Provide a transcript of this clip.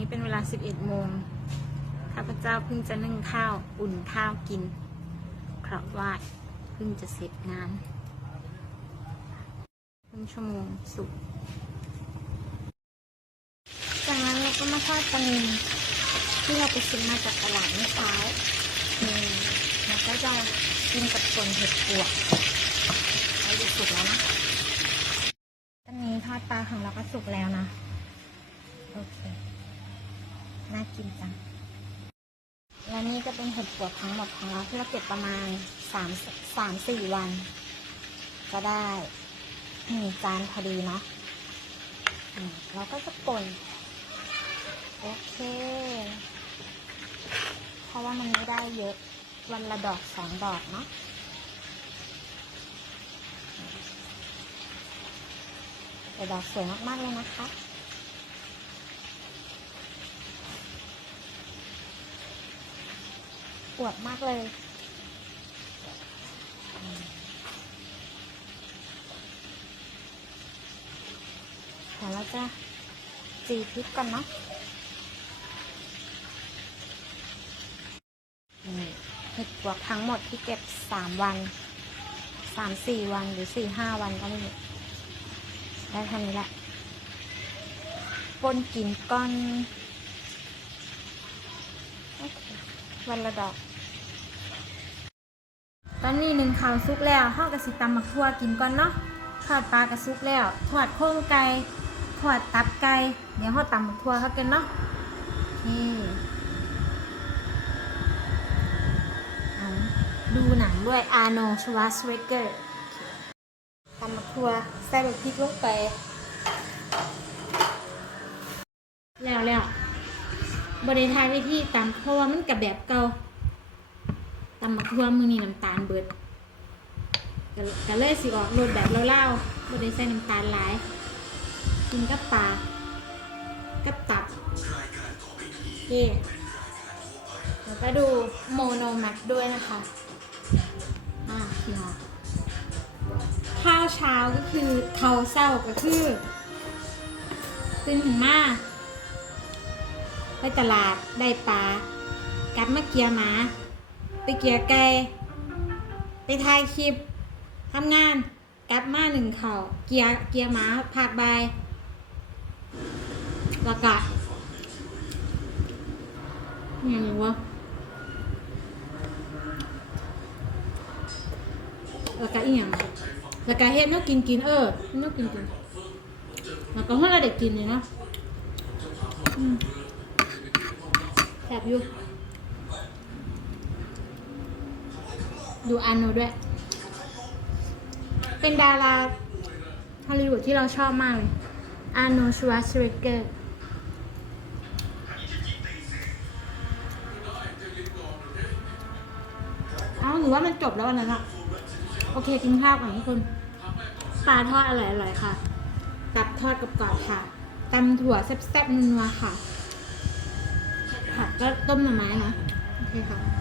นี้เป็นเวลา 11 โมง ข้าพเจ้าเพิ่งจะนึ่งข้าวอุ่นข้าวกิน เพราะว่าเพิ่งจะเสร็จงานครึ่งชั่วโมงสุก จากนั้นเราก็มาทอดปลานิลที่เราไปซื้อมาจากตลาดเมื่อเช้านี่แล้วก็จะกินกับส่วนเห็ดปวกเราดูสุกแล้วนะอนนี้ทอดปลาของเราก็สุกแล้วนะ โอเค น่ากินจัง และนี่ก็เป็นเห็ดปวกทั้งหมดของเราที่เราเก็บประมาณสามสามสี่วัน ก็ได้หนึ่งจานพอดีเนาะเราก็จะป่นโอเค เพราะว่ามันไม่ได้เยอะ วันละดอกสองดอกเนาะแต่ดอกสวยมาก ๆ เลยนะคะ อวบมากเลย เดี๋ยวเราจะจีพริกก่อนเนาะเห็ดปวกทั้งหมดที่เก็บสามวันสามสี่วันหรือสี่ห้าวันก็ไม่รู้ได้เท่านี้แหละปนกินก้อน วันละดอก อนนี้หนึ่งข่าวซุกแล้วห้องกระสิตำมักทั่วกินก่อนเนาะทอดปลากระซุกแล้วทอดโครงไก่ทอดตับไก่เดี๋ยวห้อตำมักทั่วเขากันเนาะนี่ดูหนังด้วยอาโนชวาสเวเกอร์ตำมักทั่วใส่แบบพริกลงไป แล้วแล้วบริทายวิธีตำเพราะว่ามันกับแบบเก่า ตำมักทั่วมือนี่น้ำตาลเบิดก็เลยสิออกรสแบบเล่าๆบริใส่น้ำตาลหลาย กินกับปลากับตับโอเคแล้วก็ดูโมโนแม็กด้วยนะคะอ่าพี่น้องข้าวเช้าก็คือเขาวเศร้าก็คือตื่นถึงมาไปตลาดได้ปลากลับมาเกียร์มา ไปเกียร์ไก่ไปถ่ายคลิปทำงานกลับมาหนึ่งเขาเกียร์เกียร์หมาผากบล้วก็ยังไงวะล้วก็อีกอย่างล้วก็เฮ็ดนวกินกินเออนวกินกินแล้วก็ให้เราเด็กกินเลยเนาะแสบอยู่ ดูอันโนด้วย เป็นดาราฮอลลีวูดที่เราชอบมากเลยอาโนชวาสเรเกอร์เอ้าหนูว่ามันจบแล้วอันนั้นอะโอเคกินข้าวก่อนทุกคนปลาทอดอร่อยๆค่ะ ตับทอดกับกรอบๆค่ะตำถั่วแซ่บๆนัวๆค่ะ ผักก็ต้มหน่อไม้นะ โอเคค่ะ